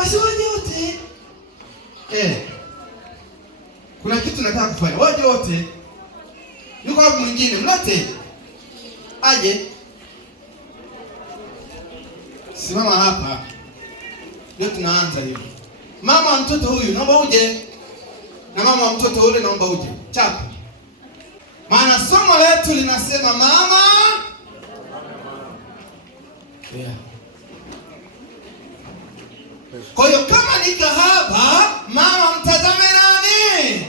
basi waje wote. Kuna kitu nataka kufanya. Waje wote. Yuko hapo mwingine, mlote. Aje. Simama hapa. Ndio tunaanza hivi. Mama wa mtoto huyu naomba uje. Na mama wa mtoto ule naomba uje. Chapa. Maana somo letu linasema mama. Kwa hiyo kama ni kahaba, mama mtazame nani?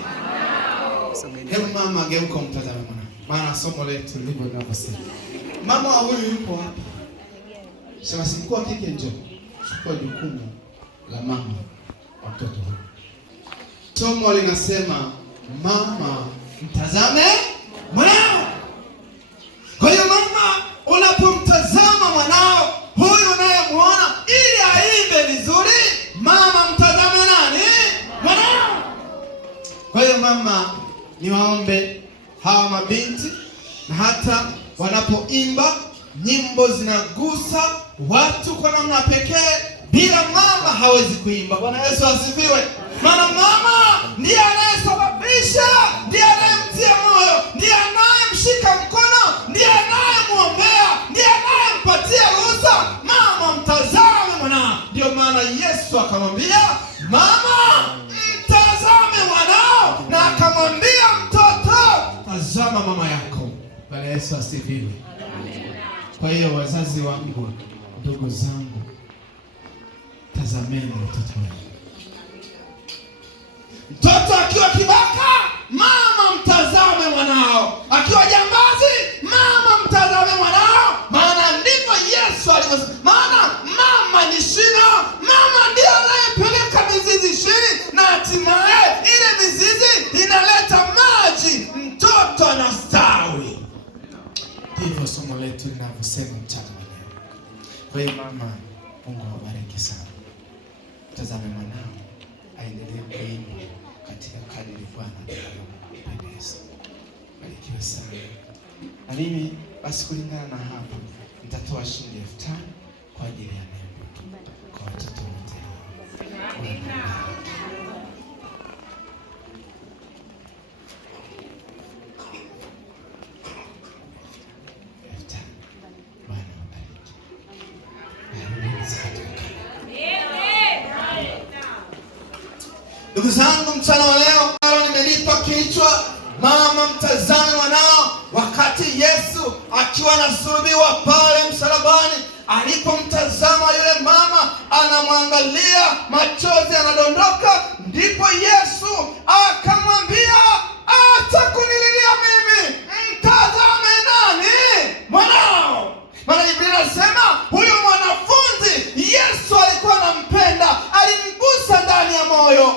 Hebu mama geuka mtazame mwana. Maana somo letu ndivyo linavyosema. Mama wa huyu yupo hapa. Sema siku wa kike njoo. Chukua jukumu la mama wa mtoto huyu. Somo linasema mama mtazame mwanao. Kwa hiyo mama, unapomtazama mwanao huyu unayemuona ili aimbe vizuri, mama mtazame nani? Mwanao. Kwa hiyo mama, niwaombe hawa mabinti, na hata wanapoimba nyimbo zinagusa watu kwa namna pekee, bila mama hawezi kuimba. Bwana Yesu asifiwe. Maana mama ndiye anayesababisha, ndiye anayemtia moyo, ndiye anayemshika mkono, ndiye anayemuombea, ndiye anayempatia ruhusa. Mama mtazame mwanao. Ndio maana Yesu akamwambia mama mtazame mwanao, na akamwambia mtoto tazama mama yako. Bwana Yesu asifiwe. Kwa hiyo wazazi wangu, ndugu zangu, tazameni mtoto wenu. Mtoto akiwa kibaka, mama mtazame mwanao. Akiwa jambazi, mama mtazame mwanao. Maana ndivyo Yesu alivyosema. Maana mama ni shina, mama ndiye anayepeleka mizizi chini, na hatimaye ile mizizi inaleta maji, mtoto anastawi. Ndivyo somo letu linavyosema mchana leo. Kwa hiyo mama, Mungu awabariki sana. Tazame mwanao aendelee kuimba katika kadiri Bwana anavyopendeza. Barikiwe sana. Na mimi basi kulingana na hapo nitatoa shilingi 5,000 kwa ajili ya nembo kwa watoto wote hao. Ndugu zangu, mchana wa leo nimelipa kichwa mama mtazame mwanao. Wakati Yesu akiwa anasulubiwa pale msalabani, alipomtazama yule mama, anamwangalia, machozi yanadondoka, ndipo Yesu akamwambia acha kunililia mimi, mtazame nani? Mwanao. Maana Biblia inasema huyo mwanafunzi Yesu alikuwa anampenda, alimgusa ndani ya moyo.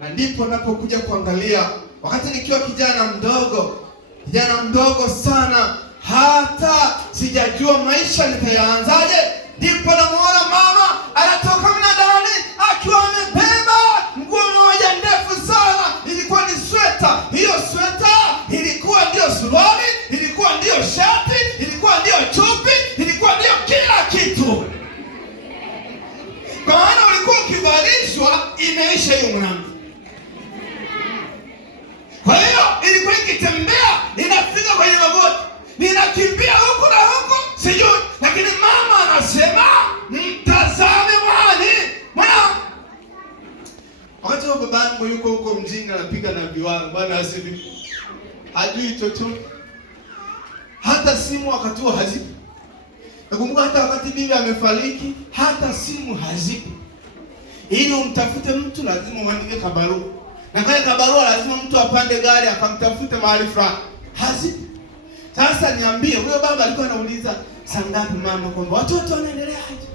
Na ndipo napokuja kuangalia, wakati nikiwa kijana mdogo sana, hata sijajua maisha nitayaanzaje, ndipo namuona mama anatoka mnadani akiwa amebeba nguo moja ndefu sana. Ilikuwa ni sweta. Hiyo sweta ilikuwa ndio suruali, ilikuwa ndio shati, ilikuwa ndio chupi, ilikuwa ndio kila kitu. Kwa maana ulikuwa ukivalishwa imeisha hiyo mwanamke. Kwa hiyo ilikuwa ikitembea inafika kwenye magoti, ninakimbia huku na huku sijui, lakini mama anasema mtazame mwanao. Wakati wa babangu yuko huko mjini anapiga na biwara, Bwana asifiwe. Hajui chochote. Hata simu wakati huo hazipo. Nakumbuka hata wakati bibi amefariki, hata simu hazipo. Ili umtafute mtu lazima uandike kabarua. Na kile kabarua lazima mtu apande gari akamtafute mahali fulani. Hazipo. Sasa niambie, huyo baba alikuwa anauliza saa ngapi mama kwamba watoto wanaendeleaje?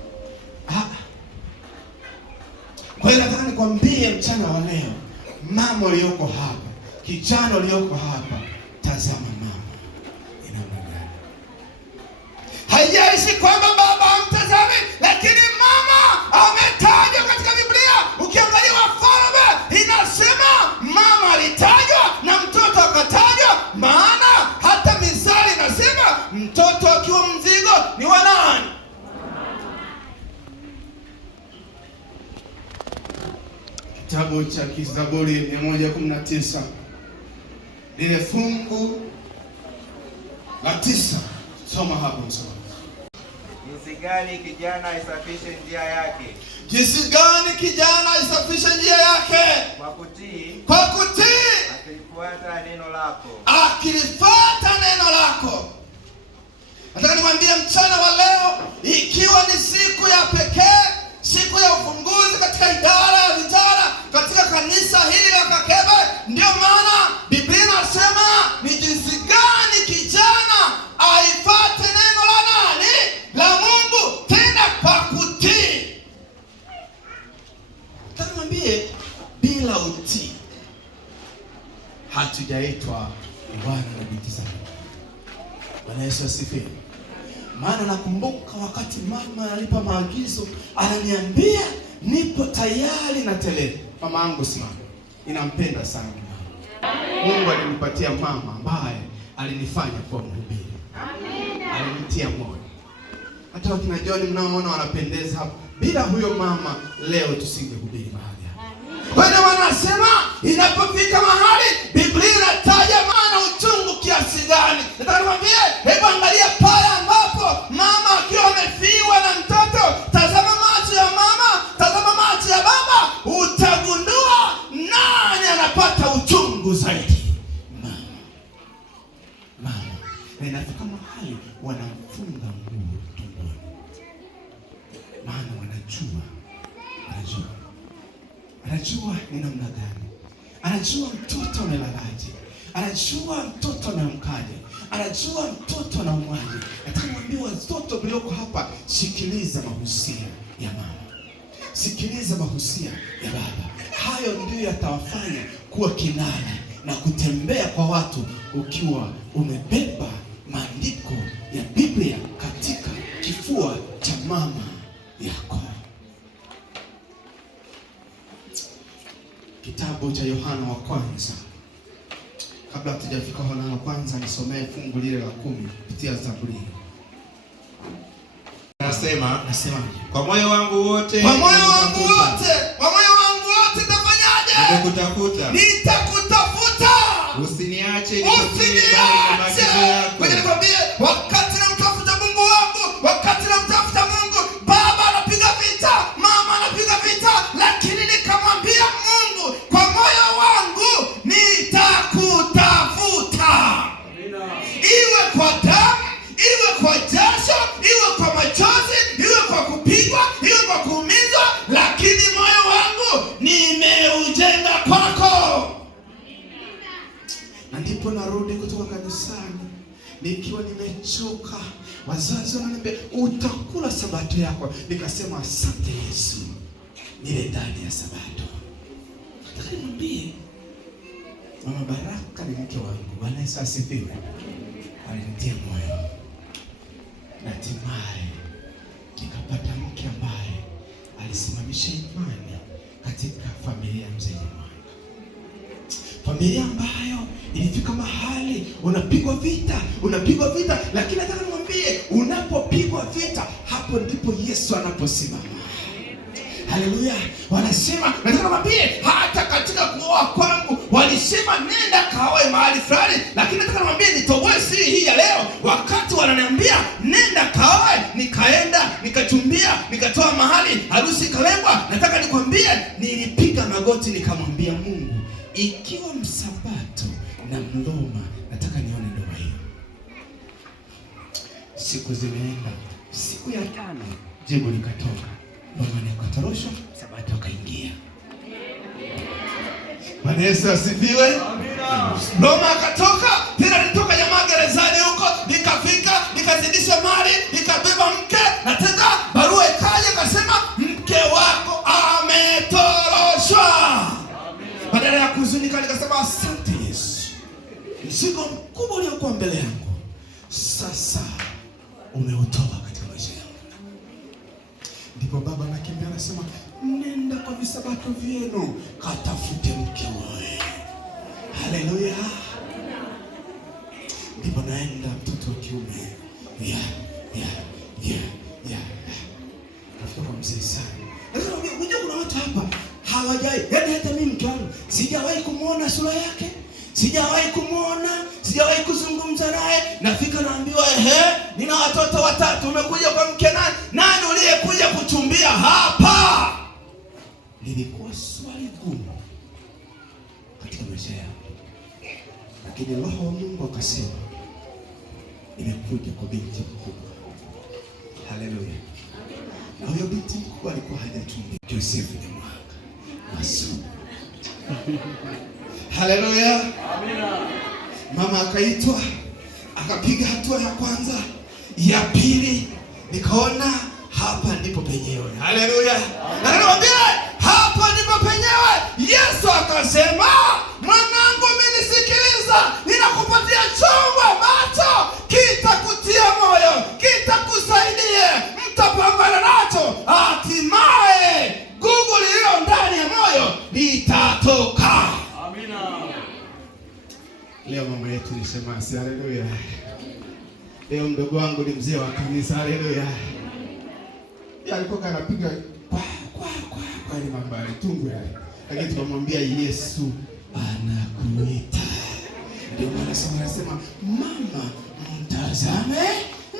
Kwa hiyo nataka nikwambie mchana wa leo, mama uliyoko hapa, kijana uliyoko hapa, tazama mama ina maana. Haijalishi kwamba baba amtazame, lakini mama ametajwa katika Biblia. Ukiangalia Wafalme inasema mama alitajwa na mtoto akatajwa, maana hata Mithali inasema mtoto akiwa mzigo ni wa nani? Kitabu cha Zaburi 119 lile fungu la 9. Soma hapo msomaji. Jinsi gani kijana isafishe njia yake. Jinsi gani kijana isafishe njia yake? Kwa kutii. Akilifuata neno lako. Nataka niwaambie mchana wa leo, ikiwa ni siku ya pekee, siku ya ufunguzi katika idara ya vijana katika kanisa hili la Kakebe, ndio maana Biblia inasema ni jinsi gani kijana aifuate neno la nani? La Mungu, tena kwa kutii. Nataka niwaambie, bila utii hatujaitwa wana na binti za Mungu. Bwana Yesu asifiwe. Maana nakumbuka wakati mama alipa maagizo, ananiambia nipo tayari na tele. Mama yangu simama, ninampenda sana mama. Mungu alinipatia mama ambaye alinifanya kuwa mhubiri. Amina. Alinitia moyo. Hata wakina John mnaoona wanapendeza hapo, bila huyo mama leo tusingehubiri mahali hapa. Wale wanasema inapofika mahali Biblia inataja maana uchungu kiasi gani. Nataka niwaambie, hebu angalia pale ambapo mama akiwa amefiwa na mtoto, tazama macho ya mama, tazama macho ya baba, utagundua nani anapata uchungu zaidi. Mama. Na inafika mahali wanamfunga nguo tumboni. Maana anajua ni namna gani. Anajua mtoto amelalaje. Anajua mtoto amemkaje. Anajua mtoto anaumwaje. Nataka niwaambie watoto mlioko hapa, sikiliza mahusia ya mama. Sikiliza mahusia ya baba. Hayo ndio yatawafanya kuwa kinara na kutembea kwa watu ukiwa umebeba maandiko ya Biblia katika kifua cha mama yako. Kitabu cha Yohana wa kwanza. Kabla hatujafika Yohana wa kwanza, nisomee fungu lile la 10 kupitia Zaburi. Nasema, kwa moyo wangu wote tafanyaje? Nitakutafuta. Usiniache maagizo yako. Nikwambie, wakati namtafuta Mungu wangu, wakati namtafuta Mungu, baba anapiga vita, mama anapiga vita, lakini nikamwambia Mungu, kwa moyo wangu nitakutafuta. Iwe kwa damu, iwe kwa jasho, iwe kwa machozi, iwe kwa kupigwa, iwe kwa kuumizwa, lakini moyo wangu nimeujenga kwako. Na ndipo narudi kutoka kanisani nikiwa nimechoka. Wazazi wananiambia, utakula sabato yako. Nikasema, asante Yesu, nile ndani ya sabato. Nataka niambie, Mama Baraka ni mke wangu. Bwana Yesu asifiwe. Alinitia moyo. Na hatimaye nikapata mke ambaye alisimamisha imani katika familia ya mzee Mwanga. Familia ambayo ilifika mahali unapigwa vita, lakini nataka niwaambie, unapopigwa vita, hapo ndipo Yesu anaposimama. Haleluya. Wanasema, nataka niwaambie, hata katika kuoa kwangu walisema nenda kaoe mahali fulani, lakini nataka niwaambie, nitoboe siri hii ya leo. Wakati wananiambia nenda kaoe, nikaenda, nikachumbia, nikatoa mahali, harusi ikalengwa. Nataka nikwambie, nilipiga magoti nikamwambia Mungu, ikiwa msabato na Mloma, nataka nione ndoa hiyo. Siku zimeenda, siku ya 5 jibu likatoka. Mama nikatorosha, sabato akaingia. Bwana Yesu asifiwe. Amina. Mloma akatoka, tena nitoka jamaa gerezani huko, nikafika, nikazidisha mali, nikabeba mke, na tena barua ikaja ikasema mke wako ametoroshwa. Badala ya kuhuzunika nikasema, asante Yesu. Mzigo mkubwa uliokuwa mbele yangu sasa umeutoa katika maisha yangu. Ndipo baba anakimbia anasema, nenda kwa visabato vyenu katafute mke wewe. Haleluya. Ndipo naenda mtoto wa kiume. Kafika kwa mzee sana. Unajua kuna watu hapa hawajai, yaani hata sijawahi kumuona sura yake, sijawahi kumuona, sijawahi kuzungumza naye. Nafika naambiwa nina watoto 3, umekuja kwa mke nani? Nani uliyekuja kuchumbia hapa? Lilikuwa swali gumu katika maisha yangu, lakini Roho wa Mungu akasema nimekuja kwa binti mkubwa. Haleluya. Na huyo binti mkubwa alikuwa hajachumbia. Joseph ni mwaka Masumu. Haleluya. Amina. Mama akaitwa, akapiga hatua ya kwanza, ya pili, nikaona hapa ndipo penyewe. Haleluya. Na niwaambie hapa ndipo penyewe. Yesu akasema, mwanangu umenisikiliza, ninakupatia chombo ambacho kitakutia moyo, kitakusaidia, mtapambana nacho, hatimaye gugu lililo ndani ya moyo litatoka. Amina. Leo mama yetu ni shemasi. Haleluya. Leo mdogo wangu ni mzee wa kanisa. Haleluya. Yeye alikuwa anapiga kwa ile mambo ya tungu yale. Lakini tukamwambia Yesu anakuita. Ndio maana anasema mama, mtazame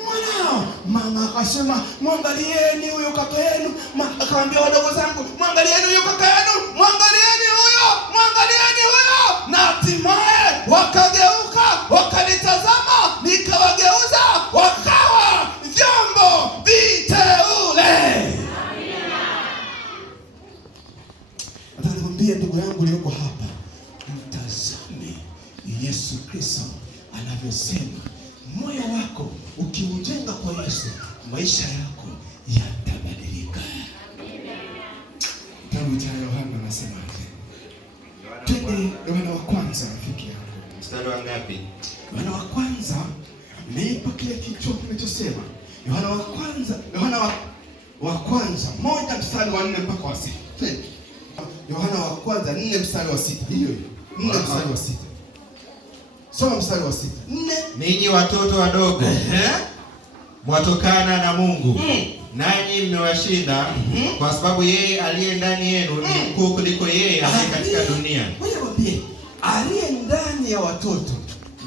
mwanao. Mama akasema mwangalieni huyo kaka yenu. Akawaambia wadogo zangu, mwangalieni huyo kaka yenu, mwangalieni huyo, mwangalieni huyo. Na hatimaye wakageuka, wakanitazama, nikawageuza, wakawa vyombo viteule. Nataka nikwambie ndugu yangu leo hapa, mtazame Yesu Kristo anavyosema. Moyo wako ukiujenga kwa Yesu, maisha yako yatabadilika. Kitabu cha Yohana anasemaje? Twende Yohana wa kwanza, rafiki yangu. Mstari wa ngapi? Yohana wa kwanza, nipo kile kichwa kinachosema. Yohana wa kwanza, Yohana wa kwanza 1 mstari wa 4 mpaka wa 6. Twende. Yohana wa kwanza 4 mstari wa 6. Hiyo 4 mstari wa 6. Soma mstari wa 6. 4. Ninyi watoto wadogo, mwatokana na Mungu, nanyi mmewashinda, kwa sababu yeye aliye ndani yenu ni mkuu kuliko yeye aliye katika dunia. Ngoja niwaambie, aliye ndani ya watoto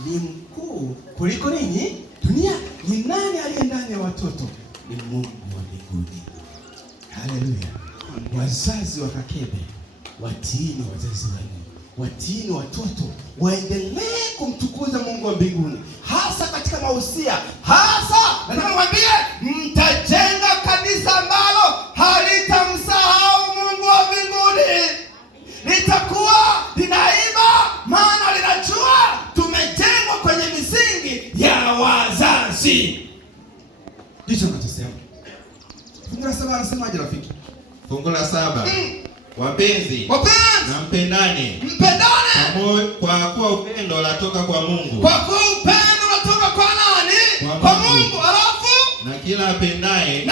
ni mkuu kuliko nini? Dunia. Ni nani aliye ndani ya watoto? Ni Mungu wa mbinguni. Haleluya. Wazazi wakakebe, watiini wazazi wenu, watiini watoto, waendelee kumtukuza Mungu wa mbinguni, hasa katika mahusia. Hasa nataka niwaambie, mtajenga kanisa ambalo halitamsahau Mungu wa mbinguni. Litakuwa linaimba, maana linajua tumejengwa kwenye misingi ya wazazi. Ndicho nachosema. Fungu la 7 anasemaje rafiki? Fungu la 7. Wapenzi, na mpendane. Kwa kuwa upendo unatoka kwa Mungu. Kwa kuwa upendo unatoka kwa nani? Kwa Mungu. Alafu na kila apendaye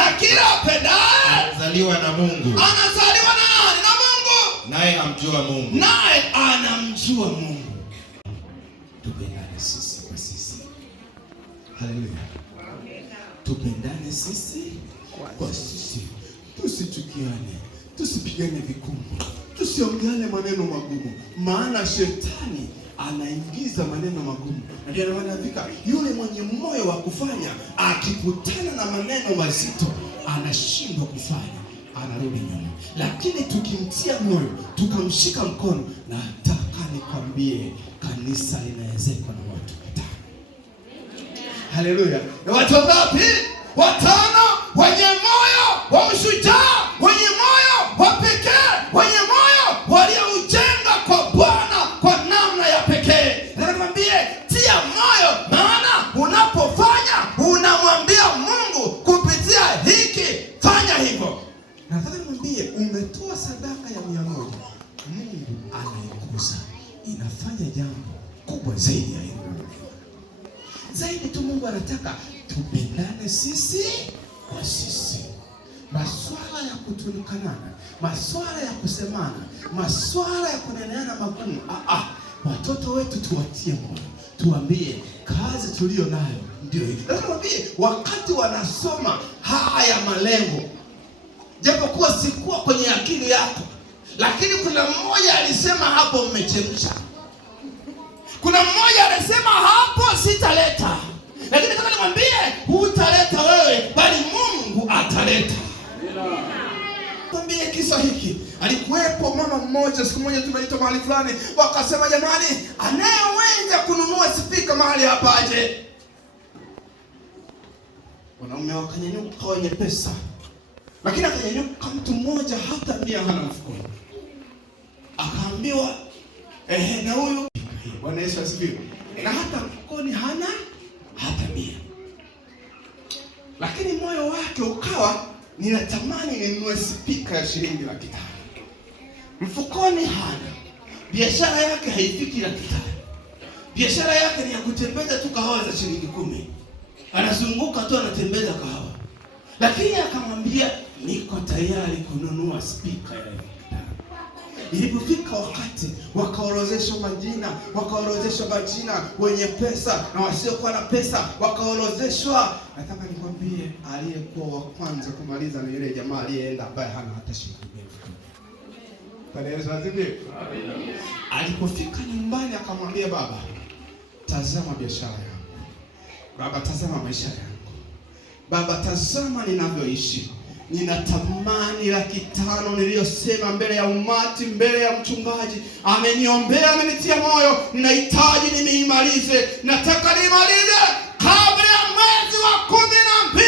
anazaliwa na Mungu. Anazaliwa na nani? Na Mungu. Naye amjua Mungu. Naye anamjua Mungu. Tupendane sisi kwa sisi. Haleluya. Tupendane sisi kwa sisi. Tusichukiane, tusipigane vikumbo, tusiongeane maneno magumu, maana shetani anaingiza maneno magumu. Ndio maana yule mwenye moyo wa kufanya akikutana na maneno mazito anashindwa kufanya, anarudi nyuma. Lakini tukimtia moyo, tukamshika mkono, na nataka nikwambie kanisa linaezekwa na watu 5. Haleluya. Na watu ngapi? 5 wenye moyo wa ushujaa, wenye moyo wa pekee, wenye moyo walioujenga kwa Bwana kwa namna ya pekee. Nakwambie, tia moyo, maana unapofanya unamwambia Mungu kupitia hiki, fanya hivyo. Nataka nikwambie, umetoa sadaka ya 100, Mungu anaikuza, inafanya jambo kubwa zaidi ya hilo. Zaidi tu Mungu anataka tupendane sisi kwa sisi. Masuala ya kutulikanana, masuala ya kusemana, masuala ya kuneneana magumu, watoto wetu tuwatie moyo, tuambie kazi tulio nayo ndio hii. Nakwambie, wakati wanasoma haya malengo, japokuwa sikuwa kwenye akili yako, Lakini kuna mmoja alisema hapo mmechemsha. Kuna mmoja alisema hapo sitaleta. Lakini nataka nikwambie hutaleta wewe, bali Mungu ataleta. Kwambie kisa hiki. Alikuwepo mama mmoja, siku moja tumeitwa mahali fulani, wakasema jamani, anayeweza kununua spika mahali hapa aje. Wanaume wakanyanyuka wenye pesa. Lakini akanyanyuka mtu mmoja hata 100 hana mfukoni. Akaambiwa na huyu, Bwana Yesu asifiwe, na hata mfukoni hana hata 100. Lakini moyo wake ukawa, ninatamani ninunue spika ya shilingi 500. Mfukoni hana. Biashara yake haifiki 500. Biashara yake ni ya kutembeza tu kahawa za shilingi 10. Anazunguka tu anatembeza kahawa. Lakini akamwambia, niko tayari kununua spika ya 500. Ilipofika wakati wakaorozesha majina wenye pesa na wasiokuwa na pesa wakaorozeshwa. Nataka nikwambie aliyekuwa wa kwanza kumaliza ni yule jamaa aliyeenda ambaye hana hata shilingi 1000. Alipofika nyumbani akamwambia baba, tazama biashara yangu. Baba, tazama maisha yangu. Baba, tazama ninavyoishi. Ninatamani 500 niliyosema mbele ya umati, mbele ya mchungaji. Ameniombea, amenitia moyo. Ninahitaji nimeimalize. Nataka nimalize kabla ya mwezi wa 12.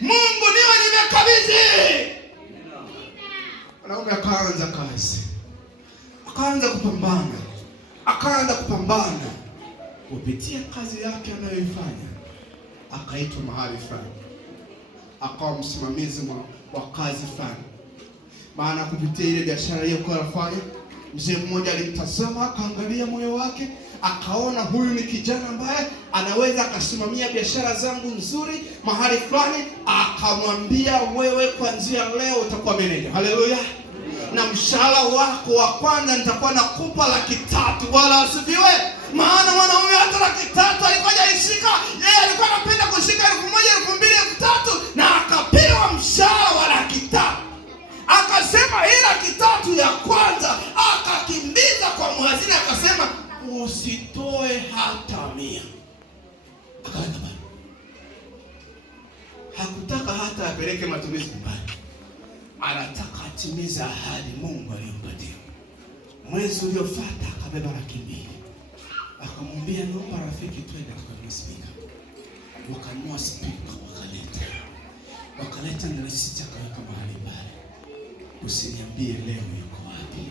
Mungu niwe nimekabidhi. Mwanaume akaanza kazi. Akaanza kupambana. Kupitia kazi yake anayoifanya, akaitwa mahali fulani. Akawa msimamizi wa kazi fulani. Maana kupitia ile biashara aliyokuwa anafanya, mzee mmoja alimtazama, akaangalia moyo wake, akaona huyu ni kijana ambaye anaweza akasimamia biashara zangu nzuri mahali fulani. Akamwambia, wewe kuanzia leo utakuwa meneja. Haleluya. Na mshahara wako wa kwanza nitakuwa nakupa 300. Wala asifiwe. Maana mwanaume hata 300 alikuwa hajaishika. Yeye alikuwa anapenda kushika 1000, 2000, 3000 na akapewa mshahara wa 300. Akasema hii 300 ya kwanza akakimbiza kwa mhazini, akasema usitoe hata 100. Akaenda bali. Hakutaka hata apeleke matumizi nyumbani. Anataka atimize ahadi Mungu aliyompatia. Mwezi uliofuata akabeba 200. Akamwambia, naomba rafiki twende kwa spika. Wakanunua spika, wakaleta na risiti, akaweka mahali pale. Usiniambie leo yuko wapi.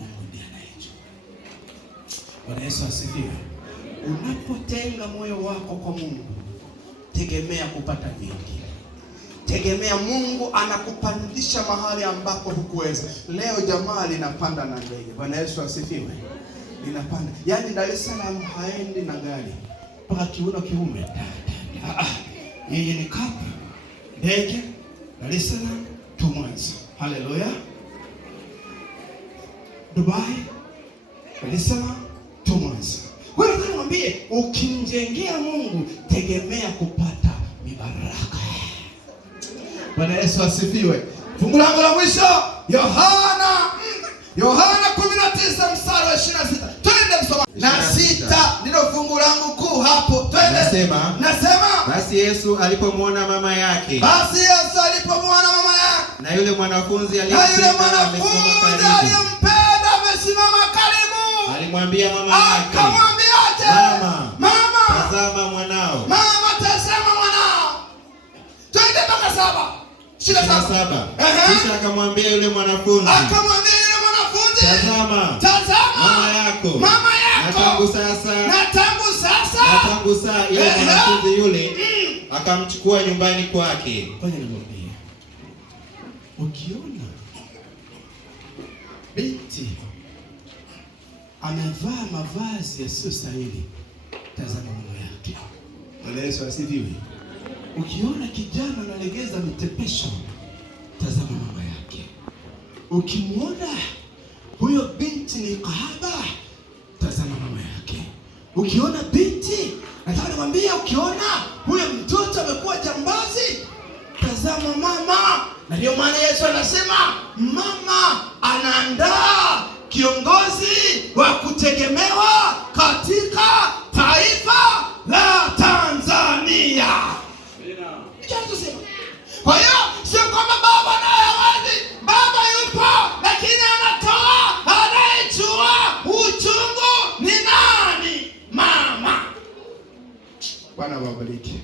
Mungu ndiye anayejua. Bwana Yesu asifiwe. Unapotenga moyo wako kwa Mungu, tegemea kupata vingi. Tegemea Mungu anakupandisha mahali ambapo hukuweza. Leo jamaa linapanda na ndege. Bwana Yesu asifiwe. Linapanda. Yaani Dar es Salaam haendi na gari. Mpaka kiuno kiume. Yeye ni kapu. Ndege. Dar es Salaam to Mwanza. Haleluya. Dubai. Dar es Salaam to Mwanza. Wewe nikwambie, ukimjengea Mungu tegemea kupata mibaraka. Bwana Yesu asifiwe. Fungu langu la mwisho, Yohana 19 mstari wa 26. Twende msoma. Na 6 ndilo fungu langu kuu hapo. Twende. Nasema basi Yesu alipomwona mama yake. Na yule mwanafunzi aliyempenda amesimama karibu. Alimwambia mama yake. Akamwambiaje? Mama, tazama mwanao. Twende mpaka 7. 7. Kisha akamwambia yule mwanafunzi. Tazama mama yako. Na tangu saa yule mwanafunzi yule akamchukua nyumbani kwake. Ngoja nikwambie. Ukiona binti amevaa mavazi yasiyostahili, tazama mama yake. Bwana Yesu asifiwe. Ukiona kijana analegeza mitepesho, tazama mama yake. Ukimwona huyo binti ni kahaba, tazama mama yake. Ukiona binti, nataka nikwambie, ukiona huyo mtoto amekuwa jambazi, tazama mama. Na ndio maana Yesu anasema mama anaandaa kiongozi wa kutegemewa katika taifa la Tanzania. Kwa hiyo sio kwamba baba naye hawezi. Baba yupo, lakini anatoa, anayejua uchungu ni nani? Mama. Bwana wabariki.